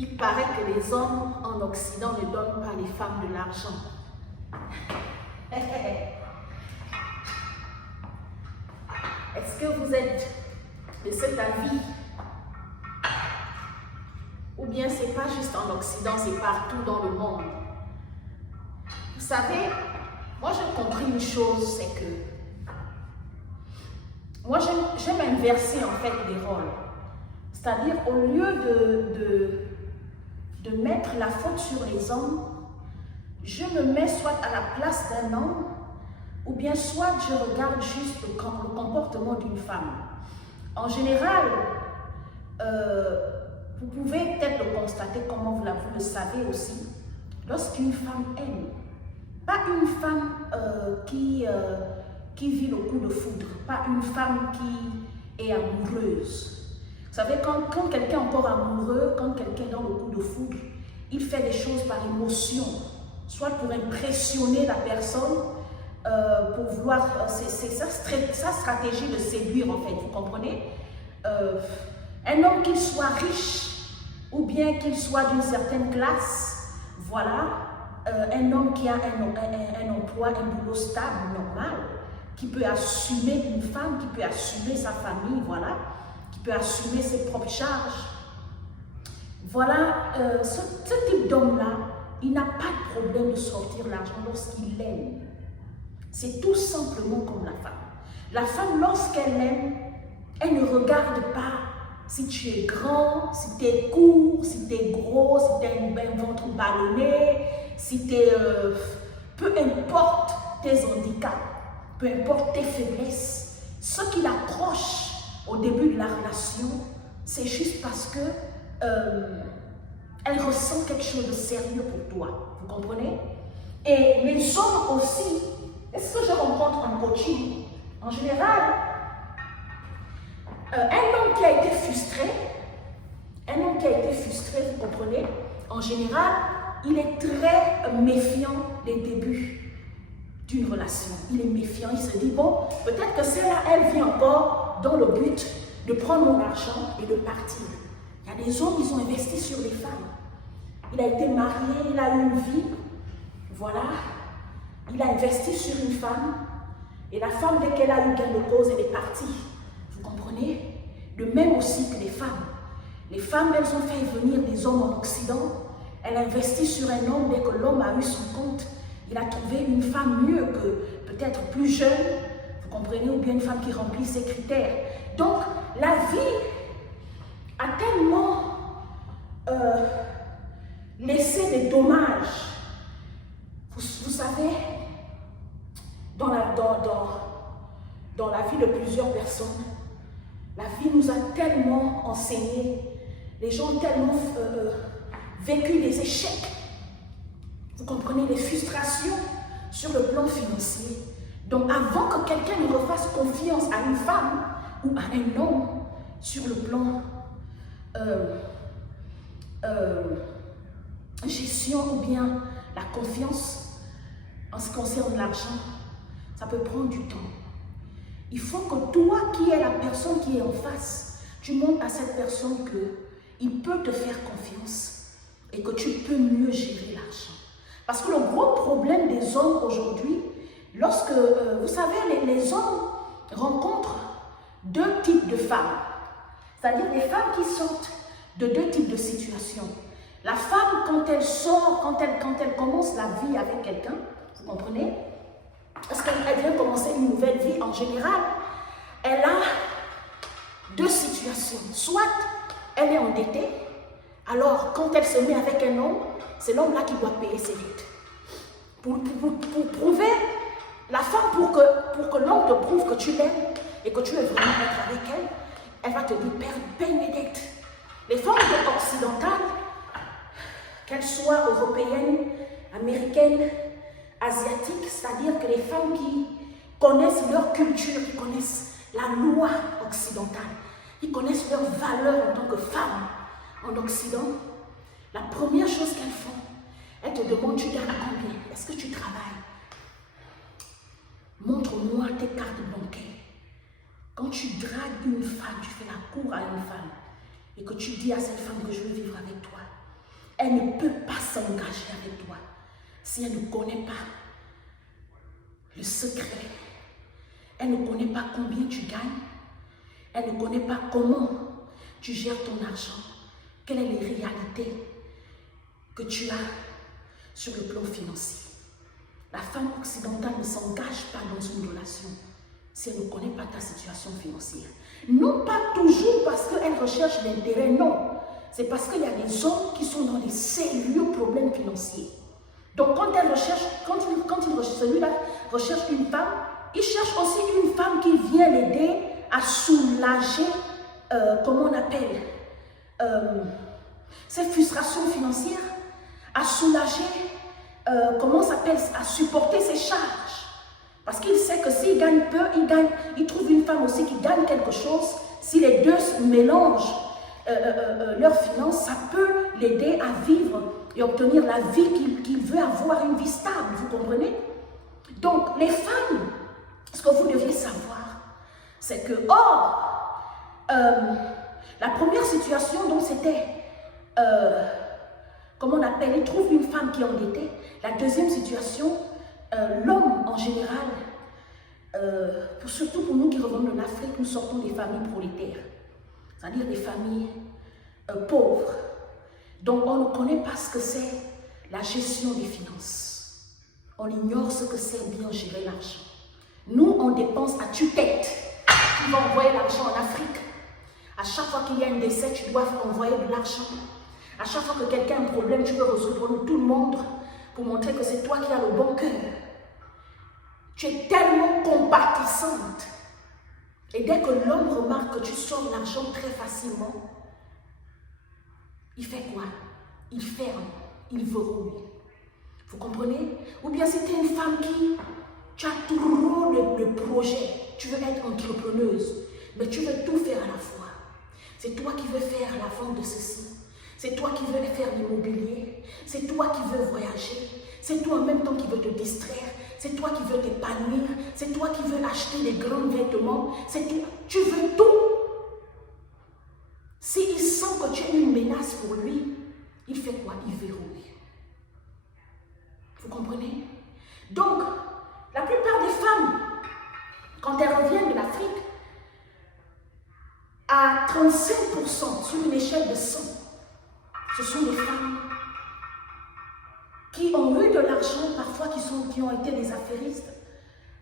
Il paraît que les hommes en Occident ne donnent pas les femmes de l'argent. Est-ce que vous êtes de cet avis? Ou bien c'est pas juste en Occident, c'est partout dans le monde? Vous savez, moi j'ai compris une chose, c'est que moi j'aime inverser en fait les rôles. C'est-à-dire au lieu de mettre la faute sur les hommes, je me mets soit à la place d'un homme, ou bien soit je regarde juste le comportement d'une femme. En général, vous pouvez peut-être le constater, comment vous le savez aussi, lorsqu'une femme aime, pas une femme qui vit le coup de foudre, pas une femme qui est amoureuse. Vous savez, quand quelqu'un est encore amoureux, quand quelqu'un est dans le coup de foudre, il fait des choses par émotion, soit pour impressionner la personne, pour vouloir, c'est sa stratégie de séduire en fait, vous comprenez? Un homme qu'il soit riche, ou bien qu'il soit d'une certaine classe, voilà, un homme qui a un emploi, un boulot stable, normal, qui peut assumer une femme, qui peut assumer sa famille, voilà, qui peut assumer ses propres charges. Voilà, ce type d'homme-là, il n'a pas de problème de sortir l'argent lorsqu'il l'aime. C'est tout simplement comme la femme. La femme, lorsqu'elle aime, elle ne regarde pas si tu es grand, si tu es court, si tu es gros, si tu as un ventre ballonné, si tu es... peu importe tes handicaps, peu importe tes faiblesses, ce qui l'accroche au début de la relation, c'est juste parce que elle ressent quelque chose de sérieux pour toi. Vous comprenez? Et les hommes aussi, est-ce que je rencontre en coaching? En général, un homme qui a été frustré, vous comprenez, en général, il est très méfiant des débuts d'une relation. Il est méfiant, il se dit, bon, peut-être que celle-là, elle vient encore dans le but de prendre mon argent et de partir. Il y a des hommes, ils ont investi sur les femmes. Il a été marié, il a eu une vie, voilà. Il a investi sur une femme, et la femme, dès qu'elle a eu gain de cause, elle est partie. Vous comprenez? De même aussi que les femmes. Les femmes, elles ont fait venir des hommes en Occident. Elle a investi sur un homme, dès que l'homme a eu son compte, il a trouvé une femme mieux que peut-être plus jeune, vous comprenez, ou bien une femme qui remplit ses critères. Donc, la vie a tellement laissé des dommages. Vous savez, dans la vie de plusieurs personnes, la vie nous a tellement enseigné, les gens ont tellement vécu des échecs, vous comprenez, des frustrations sur le plan financier. Donc avant que quelqu'un ne refasse confiance à une femme ou à un homme sur le plan gestion ou bien la confiance en ce qui concerne l'argent, ça peut prendre du temps. Il faut que toi qui es la personne qui est en face, tu montres à cette personne qu'il peut te faire confiance et que tu peux mieux gérer l'argent. Parce que le gros problème des hommes aujourd'hui, lorsque, vous savez, les hommes rencontrent deux types de femmes. C'est-à-dire des femmes qui sortent de deux types de situations. La femme, quand elle sort, quand elle commence la vie avec quelqu'un, vous comprenez? Parce qu'elle vient commencer une nouvelle vie, en général, elle a deux situations. Soit elle est endettée, alors quand elle se met avec un homme, c'est l'homme-là qui doit payer ses dettes. Pour prouver, la femme, pour que l'homme te prouve que tu l'aimes et que tu veux vraiment être avec elle, elle va te dire, paye mes dettes. Les femmes occidentales, qu'elles soient européennes, américaines, asiatiques, c'est-à-dire que les femmes qui connaissent leur culture, qui connaissent la loi occidentale, qui connaissent leurs valeurs en tant que femmes en Occident, la première chose qu'elles font, elles te demandent, tu gagnes combien? Est-ce que tu travailles? Montre-moi tes cartes bancaires. Quand tu dragues une femme, tu fais la cour à une femme et que tu dis à cette femme que je veux vivre avec toi, elle ne peut pas s'engager avec toi si elle ne connaît pas le secret. Elle ne connaît pas combien tu gagnes. Elle ne connaît pas comment tu gères ton argent. Quelles sont les réalités que tu as sur le plan financier. La femme occidentale ne s'engage pas dans une relation si elle ne connaît pas ta situation financière. Non pas toujours parce qu'elle recherche l'intérêt, non. C'est parce qu'il y a des hommes qui sont dans des sérieux problèmes financiers. Donc quand elle recherche, celui-là recherche une femme, il cherche aussi une femme qui vient l'aider à soulager, comment on appelle, ses frustrations financières, à soulager, comment ça s'appelle, à supporter ses charges. Parce qu'il sait que s'il gagne peu, il trouve une femme aussi qui gagne quelque chose. Si les deux mélangent leurs finances, ça peut l'aider à vivre et obtenir la vie qu'il veut avoir, une vie stable, vous comprenez? Donc, les femmes, ce que vous deviez savoir, c'est que, la première situation, donc, c'était, comment on appelle, il trouve une femme qui est endettée. La deuxième situation, l'homme en général, surtout pour nous qui revenons de l'Afrique, nous sortons des familles prolétaires, c'est-à-dire des familles pauvres. Donc on ne connaît pas ce que c'est la gestion des finances. On ignore ce que c'est bien gérer l'argent. Nous, on dépense à tue-tête. Tu vas envoyer l'argent en Afrique. À chaque fois qu'il y a un décès, tu dois envoyer de l'argent. À chaque fois que quelqu'un a un problème, tu veux résoudre tout le monde pour montrer que c'est toi qui as le bon cœur. Tu es tellement compatissante. Et dès que l'homme remarque que tu sors l'argent très facilement, il fait quoi? Il ferme, il verrouille. Vous comprenez? Ou bien c'était une femme qui, tu as trop le projet, tu veux être entrepreneuse, mais tu veux tout faire à la fois. C'est toi qui veux faire la vente de ceci. C'est toi qui veux faire l'immobilier. C'est toi qui veux voyager. C'est toi en même temps qui veux te distraire. C'est toi qui veux t'épanouir. C'est toi qui veux acheter des grands vêtements. C'est toi. Tu veux tout. S'il sent que tu es une menace pour lui, il fait quoi? Il verrouille. Vous comprenez? Donc, la plupart des femmes, quand elles reviennent de l'Afrique, à 35% sur une échelle de 100, ce sont des femmes qui ont eu de l'argent, parfois qui ont été des affairistes,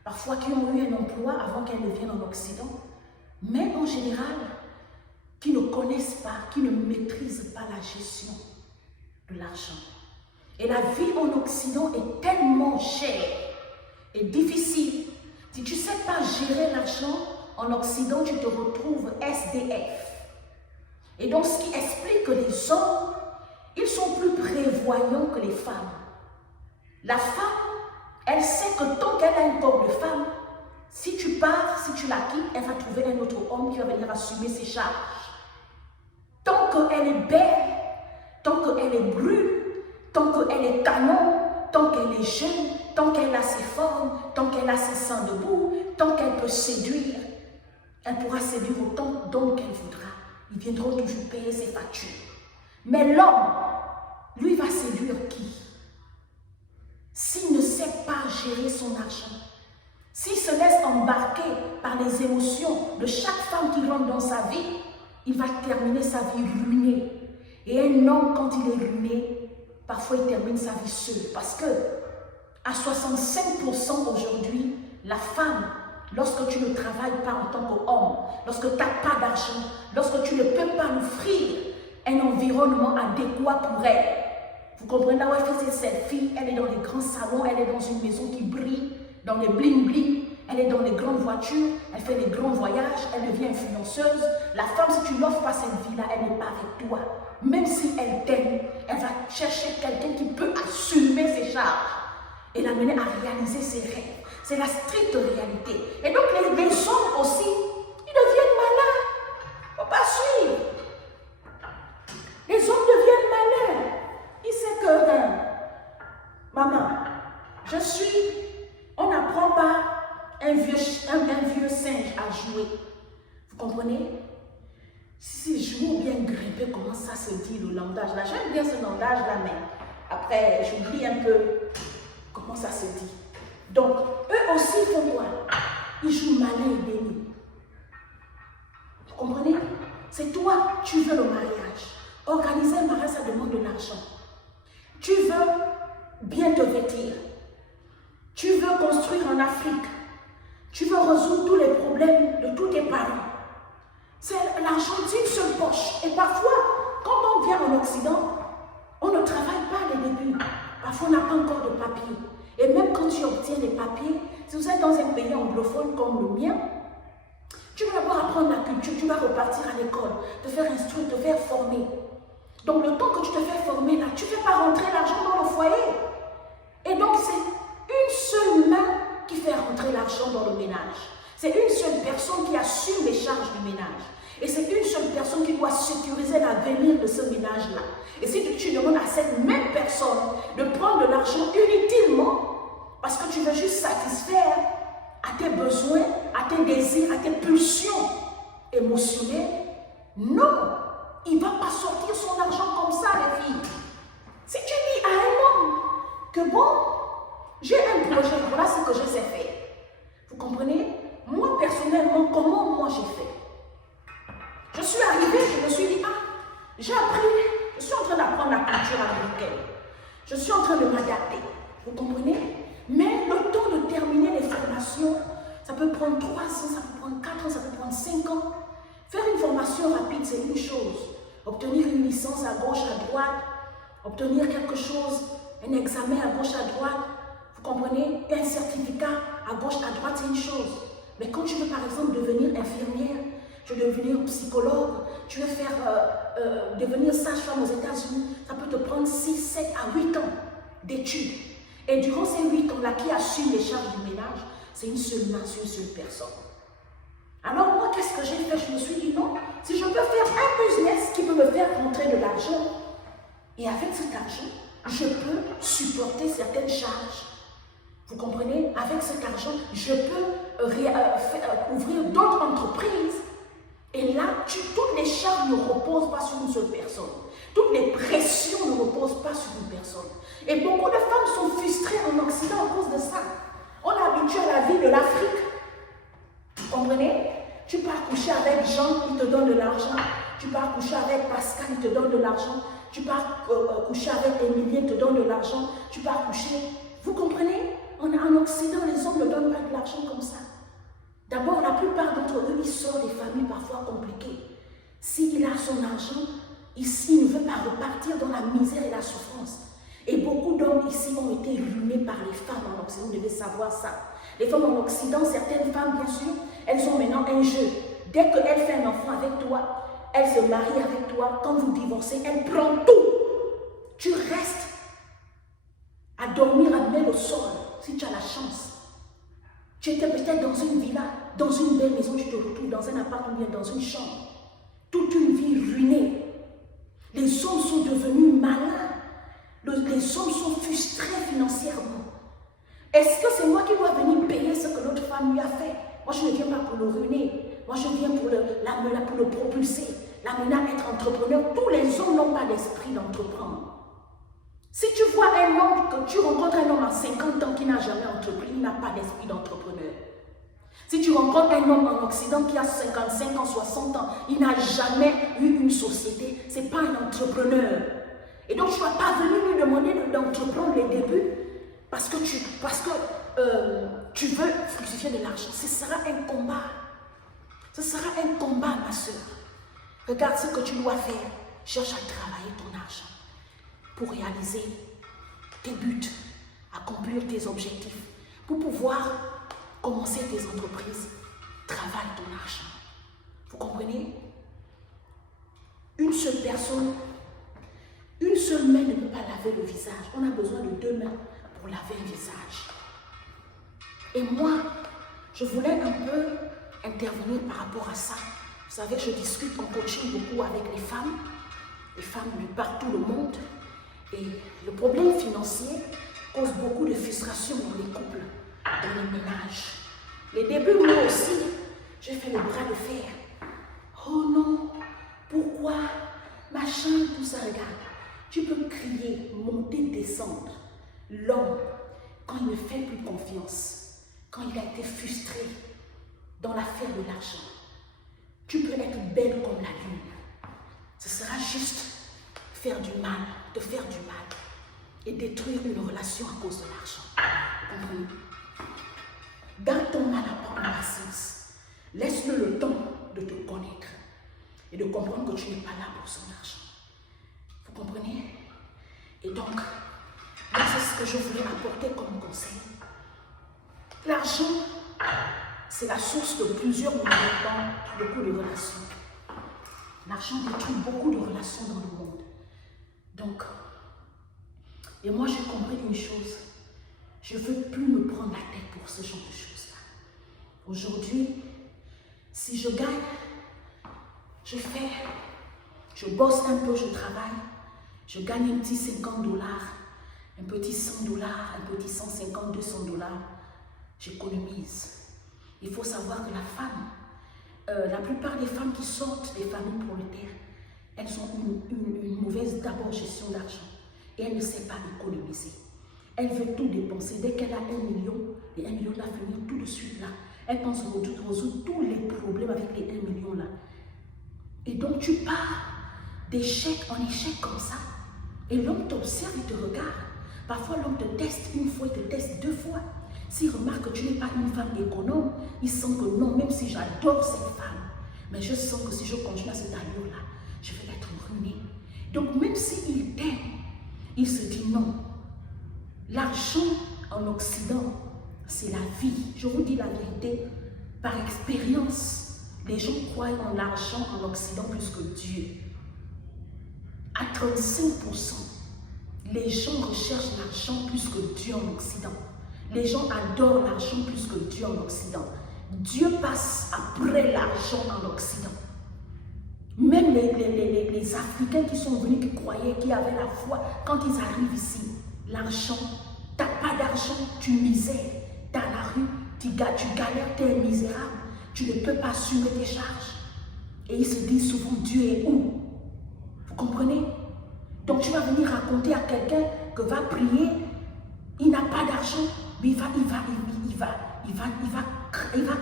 parfois qui ont eu un emploi avant qu'elles ne viennent en Occident, mais en général, qui ne connaissent pas, qui ne maîtrisent pas la gestion de l'argent. Et la vie en Occident est tellement chère et difficile. Si tu ne sais pas gérer l'argent, en Occident, tu te retrouves SDF. Et donc, ce qui explique que les hommes, ils sont plus prévoyants que les femmes. La femme, elle sait que tant qu'elle a un corps de femme, si tu pars, si tu la quittes, elle va trouver un autre homme qui va venir assumer ses charges. Tant qu'elle est belle, tant qu'elle est brune, tant qu'elle est canon, tant qu'elle est jeune, tant qu'elle a ses formes, tant qu'elle a ses seins debout, tant qu'elle peut séduire, elle pourra séduire autant d'hommes qu'elle voudra. Ils viendront toujours payer ses factures. Mais l'homme, lui, va séduire qui? S'il ne sait pas gérer son argent, s'il se laisse embarquer par les émotions de chaque femme qui rentre dans sa vie, il va terminer sa vie ruinée. Et un homme, quand il est ruiné, parfois il termine sa vie seul. Parce que à 65% aujourd'hui, la femme, lorsque tu ne travailles pas en tant qu'homme, lorsque tu n'as pas d'argent, lorsque tu ne peux pas offrir un environnement adéquat pour elle, vous comprenez, là où elle fait ses selfies, elle est dans les grands salons, elle est dans une maison qui brille, dans les bling-bling, elle est dans les grandes voitures, elle fait des grands voyages, elle devient influenceuse. La femme, si tu n'offres pas cette vie-là, elle n'est pas avec toi. Même si elle t'aime, elle va chercher quelqu'un qui peut assumer ses charges et l'amener à réaliser ses rêves. C'est la stricte réalité. Et donc les hommes aussi, ils deviennent malins. Il ne faut pas suivre. Les hommes deviennent malins. Il sait que, maman, on n'apprend pas un vieux singe à jouer. Vous comprenez? Si joue ou bien grimper, comment ça se dit le langage là? J'aime J'aime bien ce langage-là, mais après, j'oublie un peu comment ça se dit. Donc, eux aussi font quoi? Ils jouent malin et béni. Vous comprenez? C'est toi, tu veux le mariage. Organiser un mariage, ça demande de l'argent. Tu veux bien te vêtir. Tu veux construire en Afrique. Tu veux résoudre tous les problèmes de tous tes parents. C'est l'argent d'une seule poche. Et parfois, quand on vient en Occident, on ne travaille pas les débuts. Parfois, on n'a pas encore de papier. Et même quand tu obtiens des papiers, si vous êtes dans un pays anglophone comme le mien, tu vas d'abord apprendre la culture, tu vas repartir à l'école, te faire instruire, te faire former. Donc le temps que tu te fais former là, tu ne fais pas rentrer l'argent dans le foyer. Et donc c'est une seule main qui fait rentrer l'argent dans le ménage. C'est une seule personne qui assume les charges du ménage. Et c'est une seule personne qui doit sécuriser l'avenir de ce ménage-là. Et si tu demandes à cette même personne de prendre de l'argent inutilement, parce que tu veux juste satisfaire à tes besoins, à tes désirs, à tes pulsions émotionnelles, non, il ne va pas sortir son argent comme ça, les filles. Si tu dis à un homme que bon, j'ai un projet, voilà ce que je sais faire. Vous comprenez? Moi, personnellement, comment moi j'ai fait? Je suis arrivée, je me suis dit, ah, j'ai appris, je suis en train d'apprendre la culture américaine. Je suis en train de m'adapter. Vous comprenez? Mais le temps de terminer les formations, ça peut prendre 3 ans, ça peut prendre 4 ans, ça peut prendre 5 ans. Faire une formation rapide, c'est une chose. Obtenir une licence à gauche, à droite, obtenir quelque chose, un examen à gauche, à droite, vous comprenez? Un certificat à gauche, à droite, c'est une chose. Mais quand tu veux par exemple devenir infirmière, tu veux devenir psychologue, tu veux faire devenir sage-femme aux États-Unis, ça peut te prendre 6, 7 à 8 ans d'études. Et durant ces 8 ans-là, qui assume les charges du ménage, c'est une seule main, c'est une seule personne. Alors moi, qu'est-ce que j'ai fait? Je me suis dit non, si je peux faire un business qui peut me faire rentrer de l'argent, et avec cet argent, je peux supporter certaines charges. Vous comprenez? Avec cet argent, je peux ouvrir d'autres entreprises. Et là, toutes les charges ne reposent pas sur une seule personne. Toutes les pressions ne reposent pas sur une personne. Et beaucoup de femmes sont frustrées en Occident à cause de ça. On est habitué à la vie de l'Afrique. Vous comprenez? Tu pars coucher avec Jean, il te donne de l'argent. Tu pars coucher avec Pascal, il te donne de l'argent. Tu pars coucher avec Émilie, il te donne de l'argent. Tu pars coucher. Vous comprenez? En Occident, les hommes ne donnent pas de l'argent comme ça. D'abord, la plupart d'entre eux, ils sortent des familles parfois compliquées. S'il a son argent, ici, il ne veut pas repartir dans la misère et la souffrance. Et beaucoup d'hommes ici ont été ruinés par les femmes en Occident, vous devez savoir ça. Les femmes en Occident, certaines femmes, bien sûr, elles ont maintenant un jeu. Dès qu'elle fait un enfant avec toi, elle se marie avec toi, quand vous divorcez, elle prend tout. Tu restes à dormir à main au sol, si tu as la chance. Tu étais peut-être dans une villa, dans une belle maison, tu te retrouves dans un appartement, bien dans une chambre. Toute une vie ruinée. Les hommes sont devenus malins. Les hommes sont frustrés financièrement. Est-ce que c'est moi qui dois venir payer ce que l'autre femme lui a fait? Moi, je ne viens pas pour le ruiner. Moi, je viens pour le propulser, l'amener à être entrepreneur. Tous les hommes n'ont pas l'esprit d'entreprendre. Si tu vois un homme, que tu rencontres un homme à 50 ans qui n'a jamais entrepris, il n'a pas d'esprit d'entrepreneur. Si tu rencontres un homme en Occident qui a 55 ans, 60 ans, il n'a jamais eu une société, ce n'est pas un entrepreneur. Et donc, tu ne vas pas venir lui demander d'entreprendre les débuts parce que tu veux fructifier de l'argent. Ce sera un combat. Ce sera un combat, ma soeur. Regarde ce que tu dois faire. Cherche à travailler ton argent pour réaliser tes buts, accomplir tes objectifs, pour pouvoir commencer tes entreprises. Travaille ton argent. Vous comprenez? Une seule personne, une seule main ne peut pas laver le visage. On a besoin de 2 mains pour laver le visage. Et moi, je voulais un peu intervenir par rapport à ça. Vous savez, je discute en coaching beaucoup avec les femmes de partout le monde. Et le problème financier cause beaucoup de frustration dans les couples, dans les ménages. Les débuts, moi aussi, j'ai fait le bras de fer. Oh non, pourquoi? Machin, tout ça, regarde. Tu peux crier, monter, descendre. L'homme, quand il ne fait plus confiance, quand il a été frustré dans l'affaire de l'argent, tu peux être belle comme la lune. Ce sera juste faire du mal, te faire du mal et détruire une relation à cause de l'argent. Vous comprenez? Garde ton mal en patience. Laisse-le le temps de te connaître et de comprendre que tu n'es pas là pour son argent. Vous comprenez? Et donc, là, c'est ce que je voulais apporter comme conseil. L'argent, c'est la source de plusieurs malentendus, de beaucoup de relations. L'argent détruit beaucoup de relations dans le monde. Donc, et moi j'ai compris une chose. Je ne veux plus me prendre la tête pour ce genre de choses-là. Aujourd'hui, si je gagne, je bosse un peu, je travaille, je gagne un petit $50, un petit $100, un petit 150, $200, j'économise. Il faut savoir que la femme, la plupart des femmes qui sortent des familles prolétaires, elles ont une mauvaise d'abord gestion d'argent et elles ne savent pas économiser. Elle veut tout dépenser. Dès qu'elle a 1 million, les 1 million va venir tout de suite là. Elle pense résoudre tous les problèmes avec les 1 million là. Et donc tu pars d'échec en échec comme ça. Et l'homme t'observe, il te regarde. Parfois l'homme te teste une fois, il te teste 2 fois. S'il remarque que tu n'es pas une femme économe, il sent que non, même si j'adore cette femme, mais je sens que si je continue à cette allure-là, je vais être ruinée. Donc même s'il t'aime, il se dit non. L'argent en Occident, c'est la vie. Je vous dis la vérité, par expérience, les gens croient en l'argent en Occident plus que Dieu. À 35%, les gens recherchent l'argent plus que Dieu en Occident. Les gens adorent l'argent plus que Dieu en Occident. Dieu passe après l'argent en Occident. Même les Africains qui sont venus, qui croyaient, qui avaient la foi, quand ils arrivent ici, l'argent, tu n'as pas d'argent, tu misères, tu es à la rue, tu galères, tu es misérable, tu ne peux pas assumer tes charges. Et ils se disent souvent, Dieu est où? Vous comprenez? Donc tu vas venir raconter à quelqu'un que va prier, il n'a pas d'argent, mais il va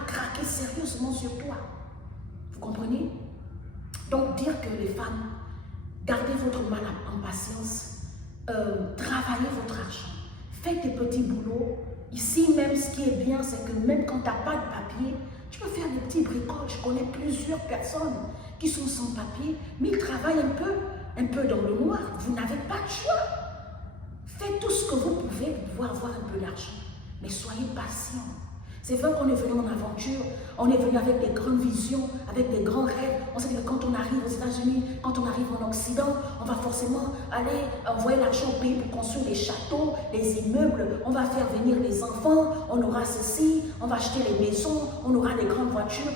craquer sérieusement sur toi. Vous comprenez? Donc dire que les femmes, gardez votre mal en patience, travaillez votre argent, faites des petits boulots. Ici même, ce qui est bien, c'est que même quand tu n'as pas de papier, tu peux faire des petits bricoles. Je connais plusieurs personnes qui sont sans papier, mais ils travaillent un peu dans le noir. Vous n'avez pas de choix. Faites tout ce que vous pouvez pour pouvoir avoir un peu d'argent. Mais soyez patient. C'est vrai qu'on est venu en aventure, on est venu avec des grandes visions, avec des grands rêves. On sait que quand on arrive aux États-Unis, quand on arrive en Occident, on va forcément aller envoyer l'argent au pays pour construire des châteaux, des immeubles, on va faire venir les enfants, on aura ceci, on va acheter les maisons, on aura des grandes voitures.